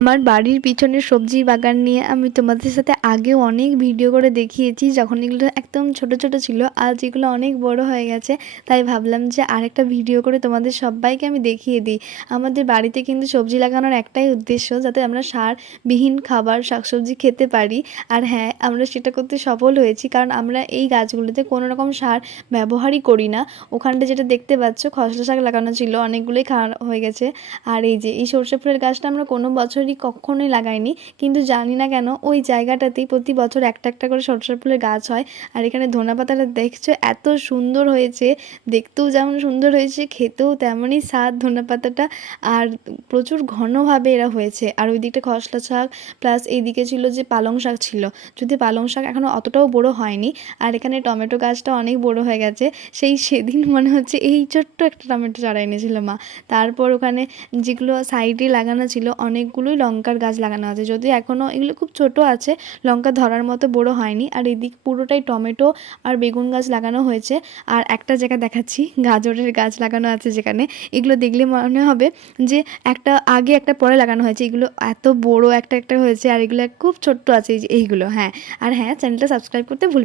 আমার বাড়ির পিছনের সবজির বাগান নিয়ে আমি তোমাদের সাথে আগেও অনেক ভিডিও করে দেখিয়েছি, যখন এগুলো একদম ছোট ছোট ছিল। আজ এগুলো অনেক বড় হয়ে গেছে, তাই ভাবলাম যে আরেকটা ভিডিও করে তোমাদের সবাইকে আমি দেখিয়ে দিই। আমাদের বাড়িতে কিন্তু সবজি লাগানোর একটাই উদ্দেশ্য, যাতে আমরা সারবিহীন খাবার শাকসবজি খেতে পারি। আর হ্যাঁ, আমরা সেটা করতে সফল হয়েছি, কারণ আমরা এই গাছগুলোতে কোনো রকম সার ব্যবহারই করি না। ওখানটা যেটা দেখতে পাচ্ছ, খসলা শাক লাগানো ছিল, অনেকগুলোই খাওয়া হয়ে গেছে। আর এই যে এই সর্ষে ফুলের গাছটা আমরা কোনো বছরই কখনোই লাগাইনি, কিন্তু জানি না কেন ওই জায়গাটাতেই প্রতি বছর একটা একটা করে সর্ষে ফুলের গাছ হয়। আর এখানে ধনেপাতাটা দেখছো এত সুন্দর হয়েছে, দেখতেও যেমন সুন্দর হয়েছে, খেতেও তেমনই স্বাদ ধনেপাতাটা। আর প্রচুর ঘনভাবে এরা হয়েছে। আর ওই দিকটা খসলা শাক, প্লাস এইদিকে ছিল যে পালং শাক ছিল, যদি পালং শাক এখনও অতটাও বড় হয়নি। আর এখানে টমেটো গাছটা অনেক বড় হয়ে গেছে। সেদিন মনে হচ্ছে এই ছোট্ট একটা টমেটো চারা এনেছিল মা। তারপর ওখানে যেগুলো সাইডে লাগানো ছিল অনেকগুলোই লঙ্কার গাছ লাগানো আছে, যদিও এখনও এগুলো খুব ছোট আছে, লঙ্কা ধরার মতো বড় হয়নি। আর এদিক পুরোটাই টমেটো আর বেগুন গাছ লাগানো হয়েছে। আর একটা জায়গা দেখাচ্ছি, গাজরের গাছ লাগানো আছে যেখানে, এগুলো দেখলে মনে হবে যে একটা আগে একটা পরে লাগানো হয়েছে। এগুলো এত বড় একটা একটা হয়েছে, আর এগুলো খুব ছোট্ট আছে, এই যে এইগুলো। হ্যাঁ, আর হ্যাঁ, চ্যানেলটা সাবস্ক্রাইব করতে ভুল